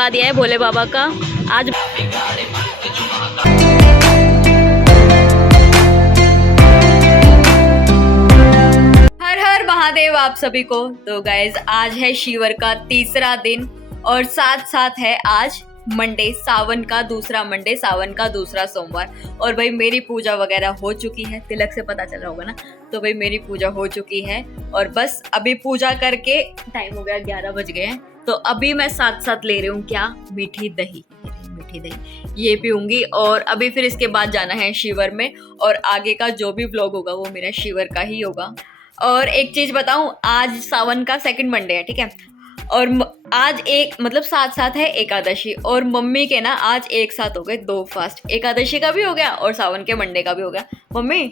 लगा दिया है भोले बाबा का आज। हर हर महादेव आप सभी को। तो गाइज आज है शिवर का तीसरा दिन और साथ साथ है आज मंडे, सावन का दूसरा मंडे, सावन का दूसरा सोमवार। और भाई मेरी पूजा वगैरह हो चुकी है, तिलक से पता चल रहा होगा ना। तो भाई मेरी पूजा हो चुकी है और बस अभी पूजा करके टाइम हो गया 11 बज गए हैं। तो अभी मैं साथ साथ ले रही हूँ क्या, मीठी दही ये पीऊंगी और अभी फिर इसके बाद जाना है शिवर में। और आगे का जो भी व्लॉग होगा वो मेरा शिवर का ही होगा। और एक चीज बताऊं, आज सावन का सेकंड मंडे है, ठीक है। और आज एक मतलब साथ साथ है एकादशी और मम्मी के ना आज एक साथ हो गए 2 फास्ट। एकादशी का भी हो गया और सावन के मंडे का भी हो गया। मम्मी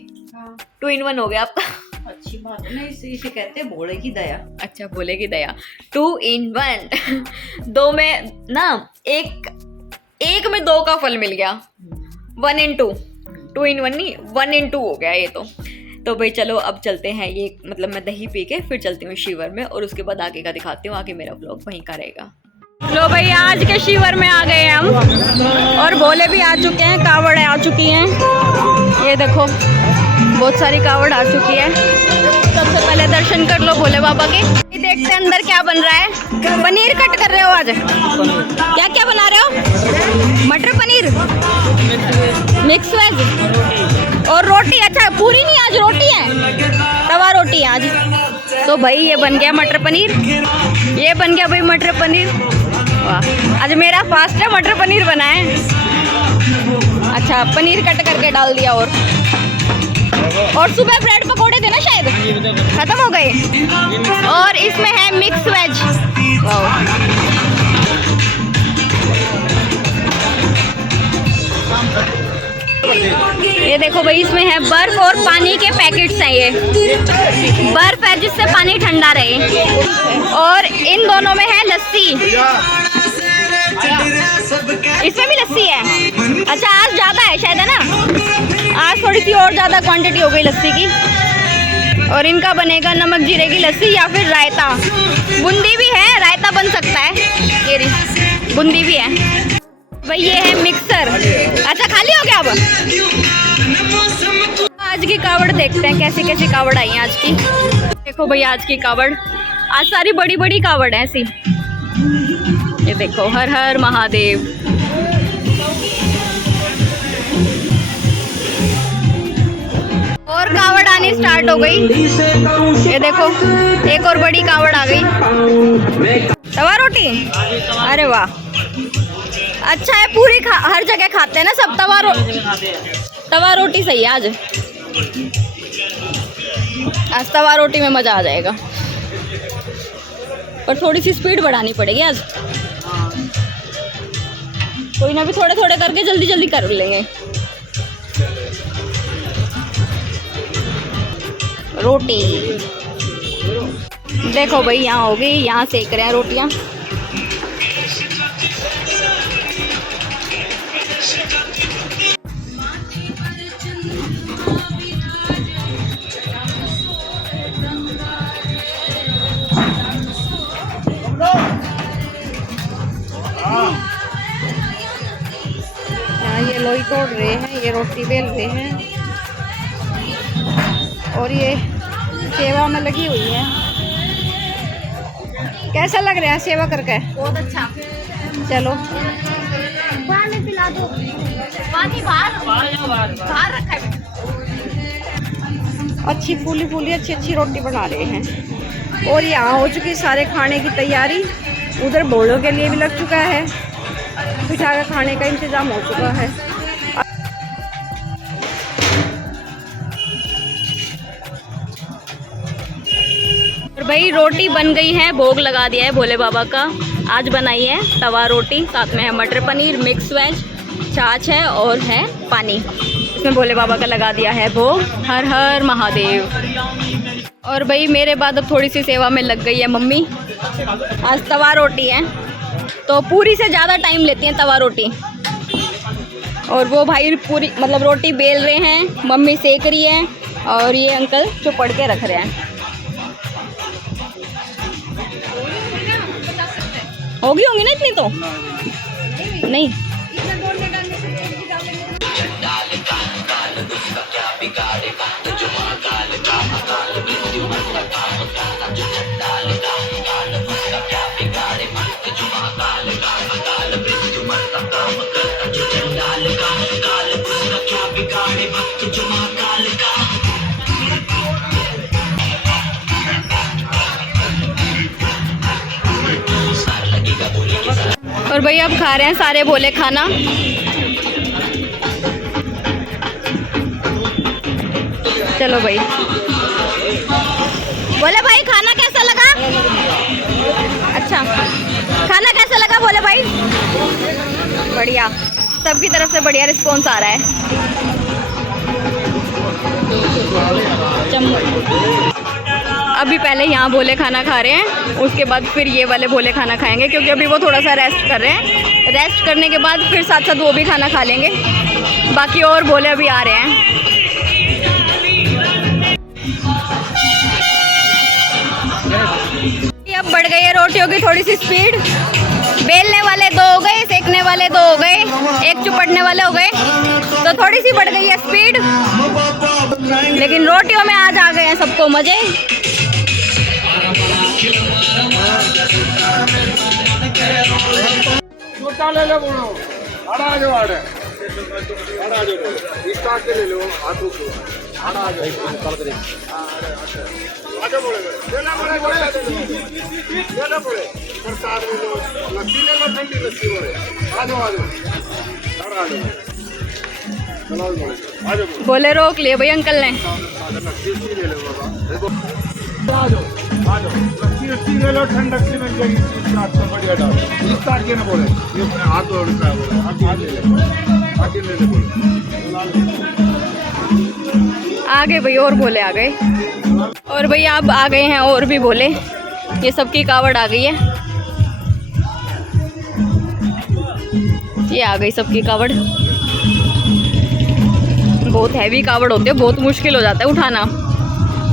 2 in 1 हो गया आपका। अच्छी बात है ना, इसे कहते हैं भोले की दया। अच्छा, भोले की दया। 2 in 1 दो में ना एक में 2 का फल मिल गया। 1 in 2 2 in 1 नहीं, 1 in 2 हो गया ये तो भाई चलो अब चलते हैं। ये मतलब मैं दही पी के फिर चलती हूँ शिवर में और उसके बाद आगे का दिखाती हूँ। आगे मेरा व्लॉग वहीं का रहेगा। लो भाई आज के शिवर में आ गए हैं हम और भोले भी आ चुके हैं, कावड़ आ चुकी हैं। ये देखो बहुत सारी कावड़ आ चुकी है। सबसे पहले दर्शन कर लो भोले बाबा के। ये देखते हैं अंदर क्या बन रहा है। पनीर कट कर रहे हो आज? क्या क्या बना रहे हो? मटर पनीर, मिक्स वेज और रोटी। अच्छा पूरी नहीं, आज रोटी है, तवा रोटी आज। तो भाई ये बन गया मटर पनीर, ये बन गया भाई मटर पनीर। वाह, आज मेरा फास्ट है, मटर पनीर बना है। अच्छा पनीर कट करके डाल दिया। और सुबह ब्रेड पकोड़े थे ना, शायद खत्म हो गए। और इसमें है मिक्स वेज। ये देखो भाई इसमें है बर्फ और पानी के पैकेट्स हैं। ये बर्फ है जिससे पानी ठंडा रहे। और इन दोनों में है लस्सी, इसमें भी लस्सी है। अच्छा आज ज़्यादा है शायद, है ना, आज थोड़ी सी और ज़्यादा क्वांटिटी हो गई लस्सी की। और इनका बनेगा नमक जीरे की लस्सी या फिर रायता। बूंदी भी है, रायता बन सकता है। ये बूंदी भी है भाई। ये है मिक्सर। अच्छा खाली हो गया अब। आज की कावड़ देखते हैं कैसी कैसी कावड़ आई है आज की। देखो भाई आज की कावड़, आज सारी बड़ी बड़ी कावड़ है ऐसी। ये देखो हर हर महादेव। और कावड़ आनी स्टार्ट हो गई। ये देखो एक और बड़ी कावड़ आ गई। तवा रोटी, अरे वाह अच्छा है। पूरी हर जगह खाते हैं ना सब। तवा रोटी सही है आज तवा रोटी में मजा आ जाएगा। पर थोड़ी सी स्पीड बढ़ानी पड़ेगी आज। कोई ना, भी थोड़े थोड़े करके जल्दी जल्दी कर लेंगे। रोटी देखो भाई यहाँ हो गई, यहाँ सेक रहे हैं रोटियाँ। ये लोई तोड़ रहे हैं, ये रोटी बेल रहे हैं और ये सेवा में लगी हुई है। कैसा लग रहा है सेवा करके? बहुत अच्छा। चलो पानी पिला दो। पानी बाहर रखा है। अच्छी फूली फूली अच्छी रोटी बना रहे हैं। और यहाँ हो चुकी सारे खाने की तैयारी। उधर भोलों के लिए भी लग चुका है, बिठा कर खाने का इंतजाम हो चुका है। और भाई रोटी बन गई है, भोग लगा दिया है भोले बाबा का। आज बनाई है तवा रोटी, साथ में है मटर पनीर, मिक्स वेज, छाछ है और है पानी। इसमें भोले बाबा का लगा दिया है भोग। हर हर महादेव। और भाई मेरे बाद अब थोड़ी सी सेवा में लग गई है मम्मी। आज तवा रोटी है तो पूरी से ज़्यादा टाइम लेती हैं तवा रोटी। और वो भाई पूरी मतलब रोटी बेल रहे हैं, मम्मी सेक रही है और ये अंकल चुपड़ के रख रहे हैं। होगी होंगी ना इतनी तो नहीं। और भाई अब खा रहे हैं सारे बोले खाना। चलो भाई, बोले भाई खाना कैसा लगा? अच्छा, खाना कैसा लगा बोले भाई? बढ़िया, सबकी तरफ से बढ़िया रिस्पॉन्स आ रहा है। अभी पहले यहाँ भोले खाना खा रहे हैं, उसके बाद फिर ये वाले भोले खाना खाएंगे, क्योंकि अभी वो थोड़ा सा रेस्ट कर रहे हैं। रेस्ट करने के बाद फिर साथ साथ वो भी खाना खा लेंगे। बाकी और भोले अभी आ रहे हैं। अब बढ़ गई है रोटियों की थोड़ी सी स्पीड। बेलने वाले 2 हो गए, सेकने वाले 2 हो गए, एक चुपड़ने वाले हो गए, तो थोड़ी सी बढ़ गई है स्पीड। लेकिन रोटियों में आज आ गए हैं सबको मजे। बोले रोक लिए भाई अंकल ने। ठंडक से मिल जाएगी, बढ़िया डाल के ना बोले ये अपने हाथ आ गए भाई, और बोले आ गए। और भाई अब आ गए हैं और भी बोले, ये सबकी कावड़ आ गई है। ये आ गई सबकी कावड़। बहुत हैवी कावड़ होती है, बहुत मुश्किल हो जाता है उठाना,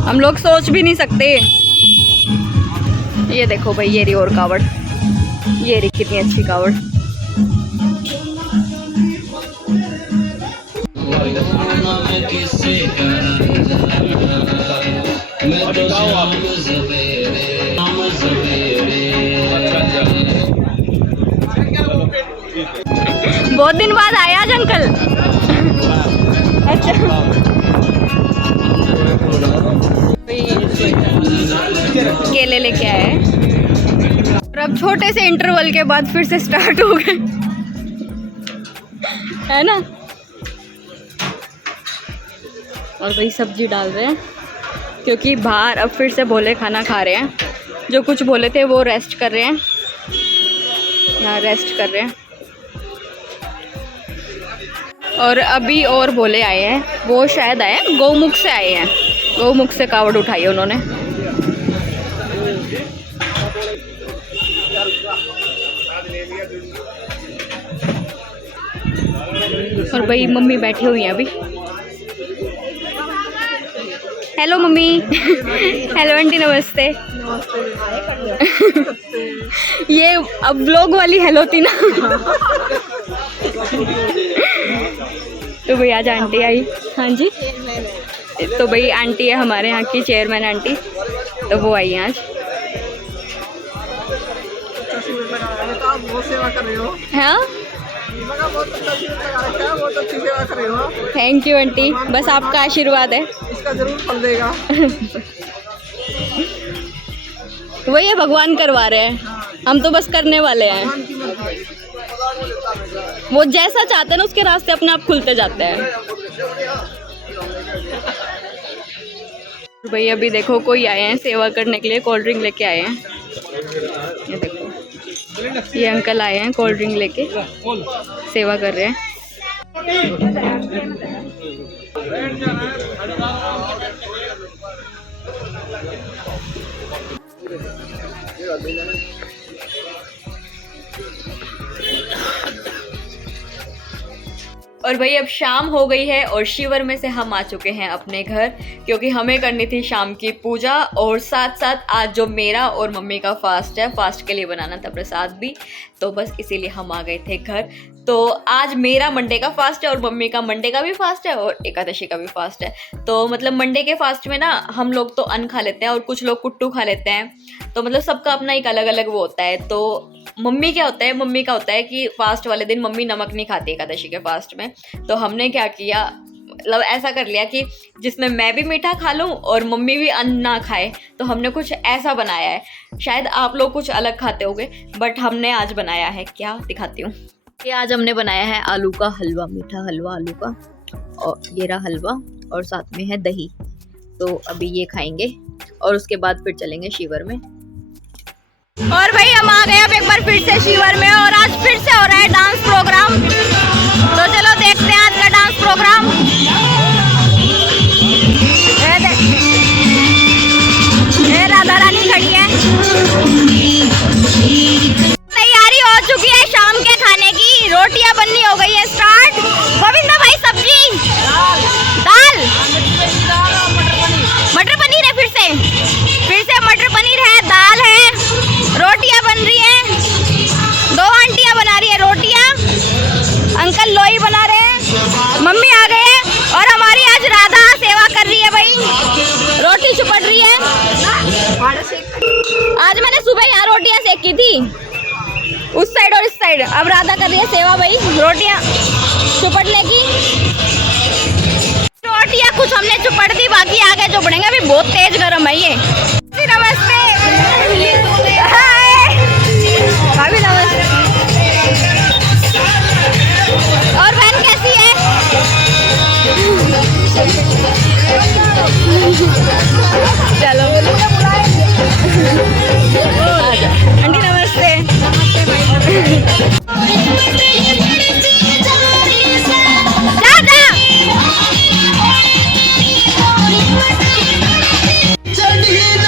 हम लोग सोच भी नहीं सकते। ये देखो भाई, ये रही और कावड़, ये रही कितनी अच्छी कावड़। बहुत दिन बाद आया आज अंकल। अच्छा, केले लेके आए हैं। और अब छोटे से इंटरवल के बाद फिर से स्टार्ट हो गए, है ना। और भाई सब्जी डाल रहे हैं, क्योंकि बाहर अब फिर से भोले खाना खा रहे हैं। जो कुछ बोले थे वो रेस्ट कर रहे हैं, यहाँ रेस्ट कर रहे हैं। और अभी और भोले आए हैं, वो शायद आए हैं गौमुख से आए हैं, गौमुख से कावड़ उठाई है उन्होंने। और भाई मम्मी बैठी हुई हैं अभी। Hello mummy. हेलो आंटी, नमस्ते। ये अब व्लॉग वाली हेलो थी ना। तो भाई आज आंटी आई। हाँ जी, तो भाई आंटी है हमारे यहाँ की चेयरमैन आंटी, तो वो आई हैं आज। हाँ, थैंक यू आंटी, बस आपका आशीर्वाद है, इसका जरूर फल देगा। वही है, भगवान करवा रहे हैं, हम तो बस करने वाले हैं। वो जैसा चाहते हैं ना, उसके रास्ते अपने आप खुलते जाते हैं। भाई अभी देखो कोई आए हैं सेवा करने के लिए, कोल्ड ड्रिंक लेके आए हैं। ये देखो, ये अंकल आए हैं कोल्ड ड्रिंक लेके, सेवा कर रहे हैं। और भाई अब शाम हो गई है और शिवर में से हम आ चुके हैं अपने घर, क्योंकि हमें करनी थी शाम की पूजा और साथ साथ आज जो मेरा और मम्मी का फास्ट है, फास्ट के लिए बनाना था प्रसाद भी, तो बस इसीलिए हम आ गए थे घर। तो आज मेरा मंडे का फास्ट है और मम्मी का मंडे का भी फास्ट है और एकादशी का भी फास्ट है। तो मतलब मंडे के फास्ट में ना हम लोग तो अन्न खा लेते हैं और कुछ लोग कुट्टू खा लेते हैं, तो मतलब सबका अपना एक अलग अलग वो होता है। तो मम्मी क्या होता है, मम्मी का होता है कि फास्ट वाले दिन मम्मी नमक नहीं खाती एकादशी के फास्ट में। तो हमने क्या किया, मतलब ऐसा कर लिया कि जिसमें मैं भी मीठा खा लूं और मम्मी भी अन्न ना खाए, तो हमने कुछ ऐसा बनाया है। शायद आप लोग कुछ अलग खाते होंगे, बट हमने आज बनाया है, क्या दिखाती हूँ। ये आज हमने बनाया है आलू का हलवा, मीठा हलवा आलू का, और ये रहा हलवा और साथ में है दही। तो अभी ये खाएंगे और उसके बाद फिर चलेंगे शिवर में। और भाई हम आ गए अब एक बार फिर से शिवर में, और आज फिर से हो रहा है डांस प्रोग्राम। तो चलो देखते हैं आज का डांस प्रोग्राम। ये राधा रानी खड़ी है। तैयारी हो चुकी है शाम के खाने की, रोटियां बननी हो गई है स्टार्ट। गोविंदा भाई सब्जी दाल मटर पनीर है, फिर से मटर पनीर है, दाल है, रोटियां बन रही हैं। 2 आंटियां बना रही है रोटियां, अंकल लोई बना रहे हैं, मम्मी आ गए हैं और हमारी आज राधा सेवा कर रही है भाई, रोटी चुपड़ रही है। आज मैंने सुबह यहाँ रोटियां सेकी थी, उस साइड और इस साइड। अब राधा कर रही है सेवा भाई, रोटियां चुपड़ने की। रोटियां कुछ हमने चुपड़ दी, बाकी आगे चुपड़ेंगे, अभी बहुत तेज गरम है ये। नमस्ते हाय भाभी, नमस्ते। और बहन कैसी है? चलो आंटी नमस्ते। जा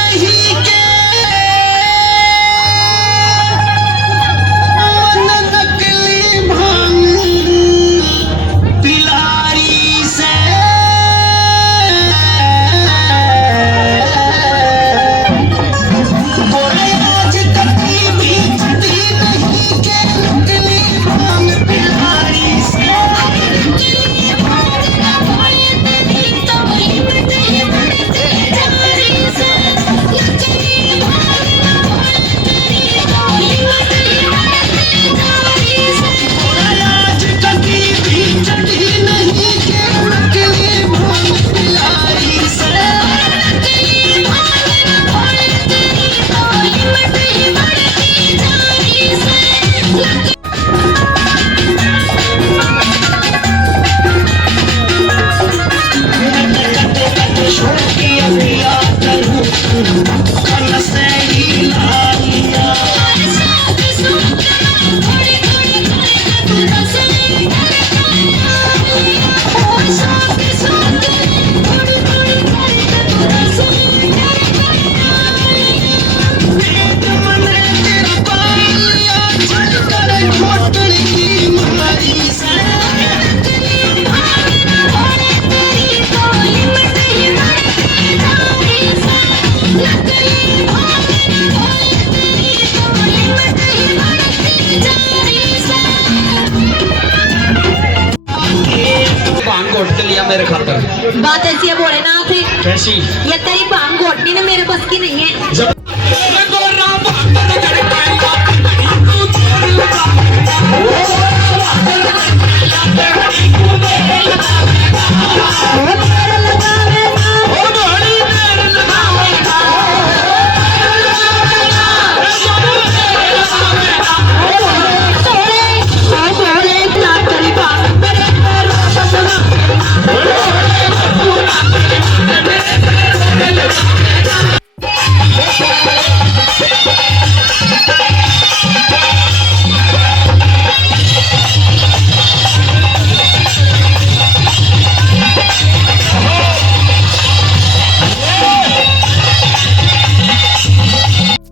जा मेरे खातर बात ऐसी है भोलेनाथ, कैसी? ये तेरी भांग घोटनी ने मेरे बस की नहीं है।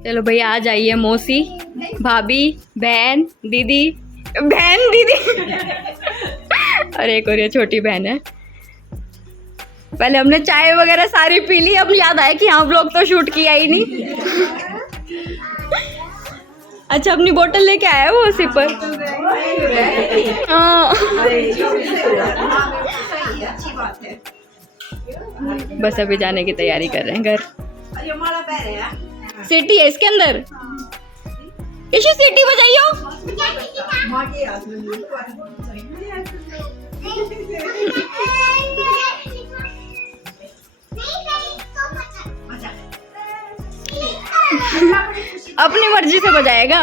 चलो भैया आ जाइए, मौसी भाभी बहन दीदी और एक और ये छोटी बहन है। पहले हमने चाय वगैरह सारी पी ली, अब याद आया कि हाँ व्लॉग तो शूट किया ही नहीं। अच्छा अपनी बोतल लेके आया वो उसी पर। हाँ बस अभी जाने की तैयारी कर रहे हैं घर। सिटी है इसके अंदर। इसी सिटी बजाइयो। अपनी मर्जी से बजाएगा।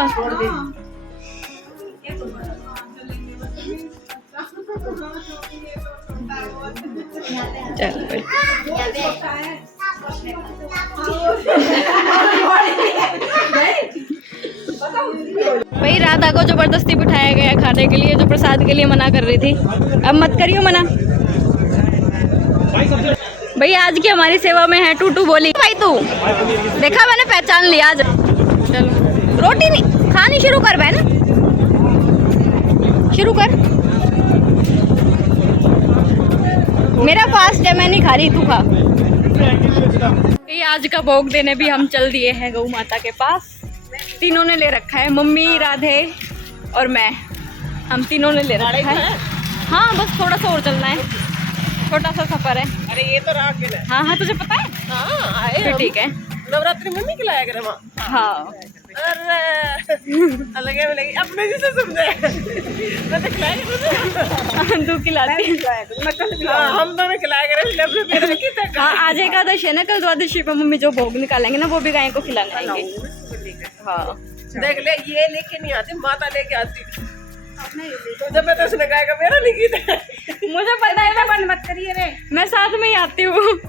चल भाई। भाई राधा को जबरदस्ती बिठाया गया खाने के लिए, जो प्रसाद के लिए मना कर रही थी। अब मत करियो मना। भाई आज की हमारी सेवा में है टूटू बोली। भाई तू देखा, मैंने पहचान लिया आज। चलो रोटी नहीं खानी शुरू कर बहन, शुरू कर। मेरा फास्ट है, मैं नहीं खा रही, तू खा। ये आज का भोग देने भी हम चल दिए हैं गौ माता के पास। तीनों ने ले रखा है, मम्मी, राधे और मैं। हम तीनों ने ले रखा है। हाँ बस थोड़ा सा और चलना है, छोटा सा सफर है। अरे ये तो रात के। हाँ हाँ तुझे पता है। हाँ आए फिर ठीक है। नवरात्रि में नहीं खिलाया करे माँ। हाँ अलग है अपने जैसे समझे। मैं तो खिलाया तू खिलाती। हम दोनों खिलाया करे। हाँ आज एकादशी है ना, कल द्वादशी पे मम्मी जो भोग निकालेंगे ना वो भी गाय को खिलाने आएंगे। हाँ देख ले, ये लेके नहीं आती, माता लेके आती। तो जब मैं तो उसने गायका मेरा नहीं की। मुझे पता है, मैं बंद मत करिए रे, मैं साथ में ही आती हूँ।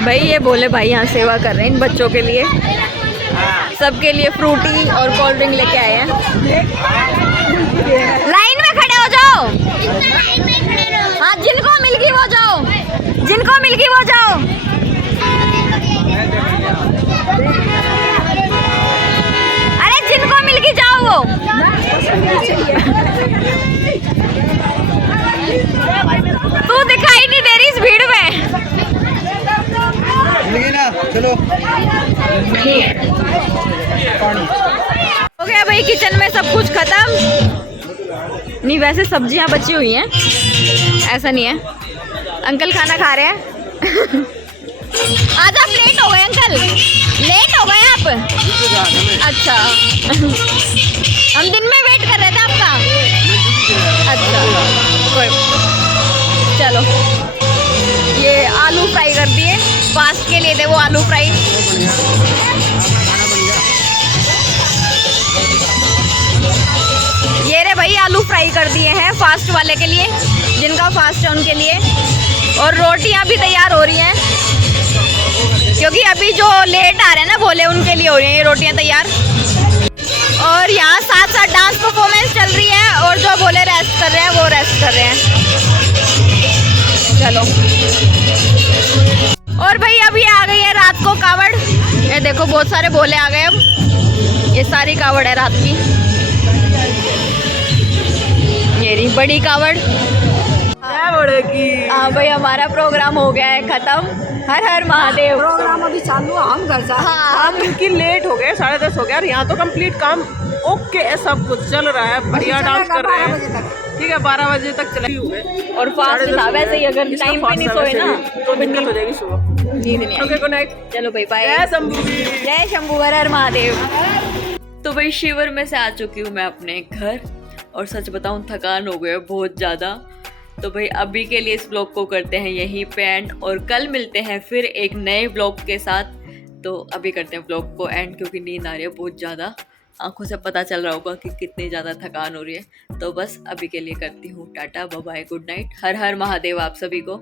भाई ये बोले भाई यहाँ सेवा कर रहे हैं इन बच्चों के लिए, सबके लिए फ्रूटी और कोल्ड ड्रिंक लेके आए हैं। लाइन में खड़े हो जाओ। हाँ, जिनको मिल गई वो जाओ, जिनको मिल गई वो जाओ। अरे जिनको मिल गई जाओ वो। तू दिखाई नहीं दे रही इस भीड़ में। चलो हो गया भाई किचन में सब कुछ खत्म। नहीं वैसे सब्जियां बची हुई हैं, ऐसा नहीं है। अंकल खाना खा रहे हैं। आज आप लेट हो गए अंकल, लेट हो गए आप। अच्छा हम दिन में वेट कर रहे थे आपका। अच्छा कोई, चलो ये आलू फ्राई कर दिए, फास्ट के लिए थे वो आलू फ्राई। ये रे भाई आलू फ्राई कर दिए हैं फास्ट वाले के लिए, जिनका फास्ट है उनके लिए। और रोटियां भी तैयार हो रही हैं, क्योंकि अभी जो लेट आ रहे हैं ना भोले, उनके लिए हो रही हैं ये रोटियां तैयार। और यहाँ साथ साथ डांस परफॉर्मेंस चल रही है, और जो भोले रेस्ट कर रहे हैं वो रेस्ट कर रहे हैं। चलो, और भाई अभी आ गई है रात को कावड़। ये देखो बहुत सारे भोले आ गए। अब ये सारी कावड़ है रात की। ये रही बड़ी कावड़। हाँ भाई हमारा प्रोग्राम हो गया है खत्म। हर हर महादेव। प्रोग्राम अभी चालू है, हम घर जा। हाँ हम इनकी लेट हो गए, 10:30 हो गया। और यहाँ तो कंप्लीट काम ओके है, सब कुछ चल रहा है, बढ़िया डांस कर रहे हैं। ठीक है, 12 बजे तक चले हुए। और फास्ट था वैसे ही, अगर टाइम पे नहीं सोए ना तो दिक्कत हो जाएगी सुबह। नींद नहीं ओके, आएगी। Good night. चलो भाई बाय। जय शंभू। जय शंभू, हर हर महादेव। तो भाई शिवर में से आ चुकी हूँ मैं अपने घर, और सच बताऊँ थकान हो गई है बहुत ज़्यादा। तो भाई अभी के लिए इस ब्लॉग को करते हैं यहीं पे एंड, और कल मिलते हैं फिर एक नए ब्लॉग के साथ। तो अभी करते हैं ब्लॉग को एंड, क्योंकि नींद आ रही है बहुत ज़्यादा। आंखों से पता चल रहा होगा कि कितनी ज़्यादा थकान हो रही है। तो बस अभी के लिए करती हूँ tata, bye bye, good night, हर हर महादेव आप सभी को।